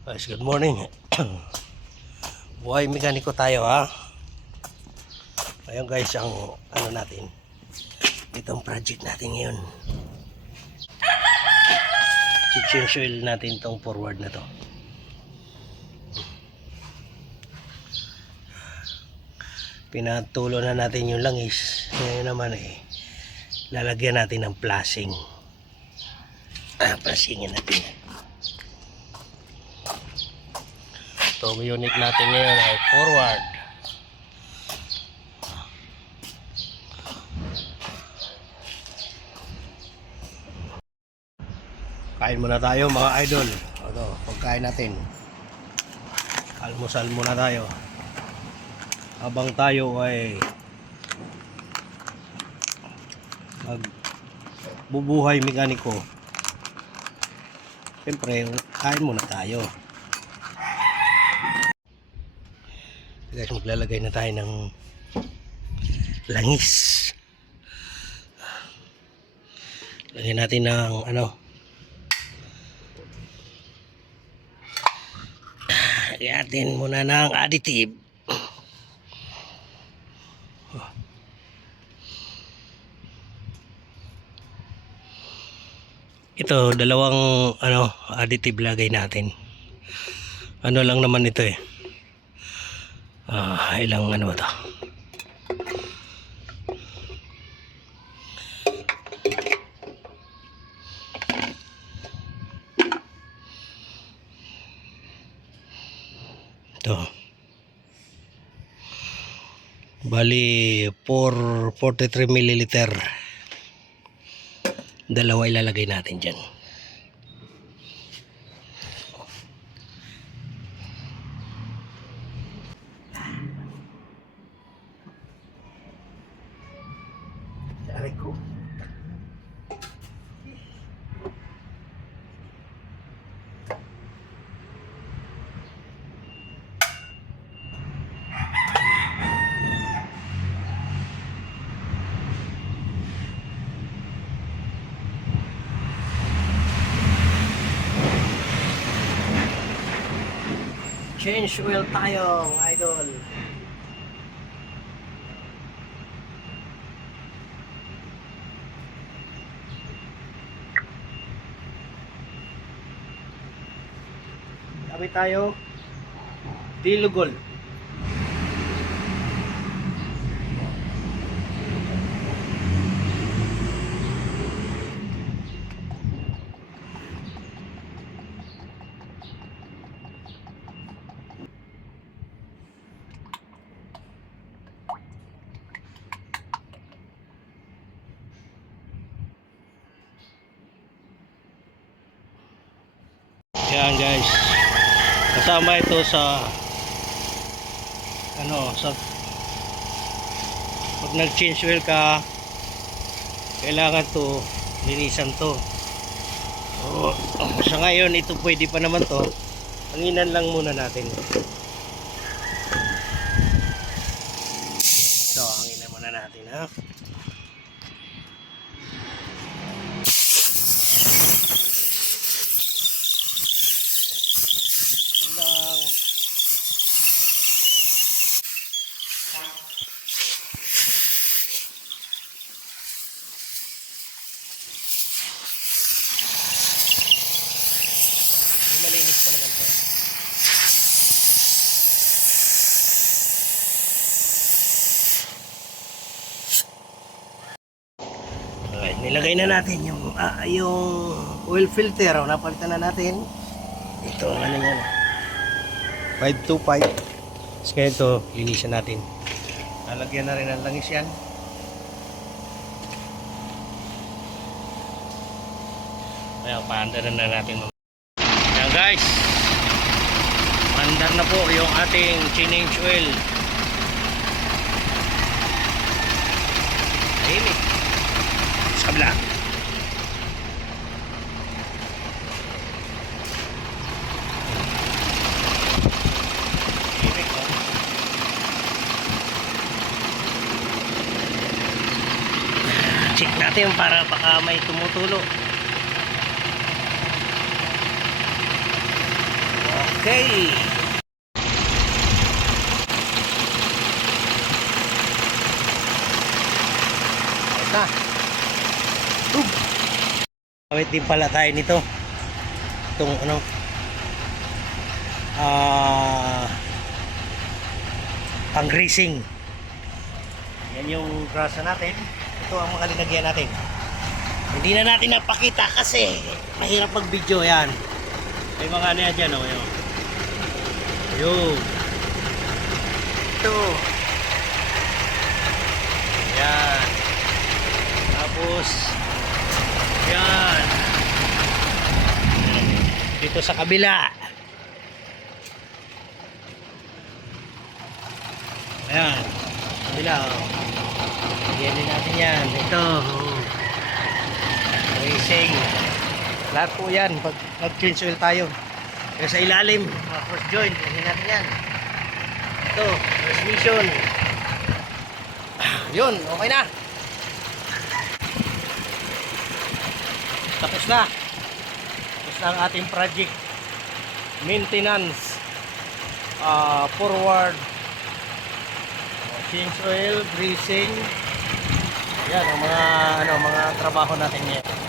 Guys, good morning. Buhay mekaniko tayo ha. Ayun guys, ang ano natin, itong project natin ngayon. Change oil natin itong forward na to. Pinatulo na natin yung langis. Ngayon naman lalagyan natin ng flashing. Flashingin natin. Itong unit natin ngayon ay forward. Kain muna tayo mga idol. Ito, pagkain natin. Almusal muna tayo. Habang tayo ay magbubuhay mekaniko. Siyempre, kain muna tayo. Guys, maglalagay na tayo ng langis. Lagyan natin ng lagyan natin muna ng additive. Ito, dalawang additive lagay natin. Ano lang naman ito ilang ba to? Ito. Bali 43 ml. Dalawa ilalagay natin dyan. Aray ko. Change oil tayo, idol. Sabi tayo, Dilugol. Yan guys, kasama ito sa pag nag change oil ka, kailangan to linisan to. Sa ngayon ito pwede pa naman to, hanginan lang muna natin. So hanginan muna natin ha. Malinis pa naman po. Alright, nilagay na natin yung oil filter. Napalitan na natin. Ito ang yan. 525. Tapos kaya ito, linisan natin. Lalagyan na rin ang langis yan. Kaya paandaran na natin. Ayan guys, mandar na po yung ating change oil. Tahimik sa kabila. Tahimik oh. Check natin para baka may tumutulo. Okay. Ayos na. Gamit din pala tayo nito. Itong ano, pang greasing. Yan yung grasa natin. Ito ang mga linagyan natin. Hindi na natin napakita kasi mahirap mag video yan. May mga ano yan dyan, oh, yun. Yun. Ito. Yan. Tapos yan. Dito sa kabila. Ayan. Kabila, oh. Yan din natin yan. Ito, oh. Racing. Lahat po yan pag nag-cleanse oil tayo. Kaya sa ilalim, mga cross joint, yan natin yan. Ito, transmission. Yun, okay na. Tapos na. Tapos na ang ating project. Maintenance. Forward. Change oil, greasing. Yan ang mga trabaho natin ngayon.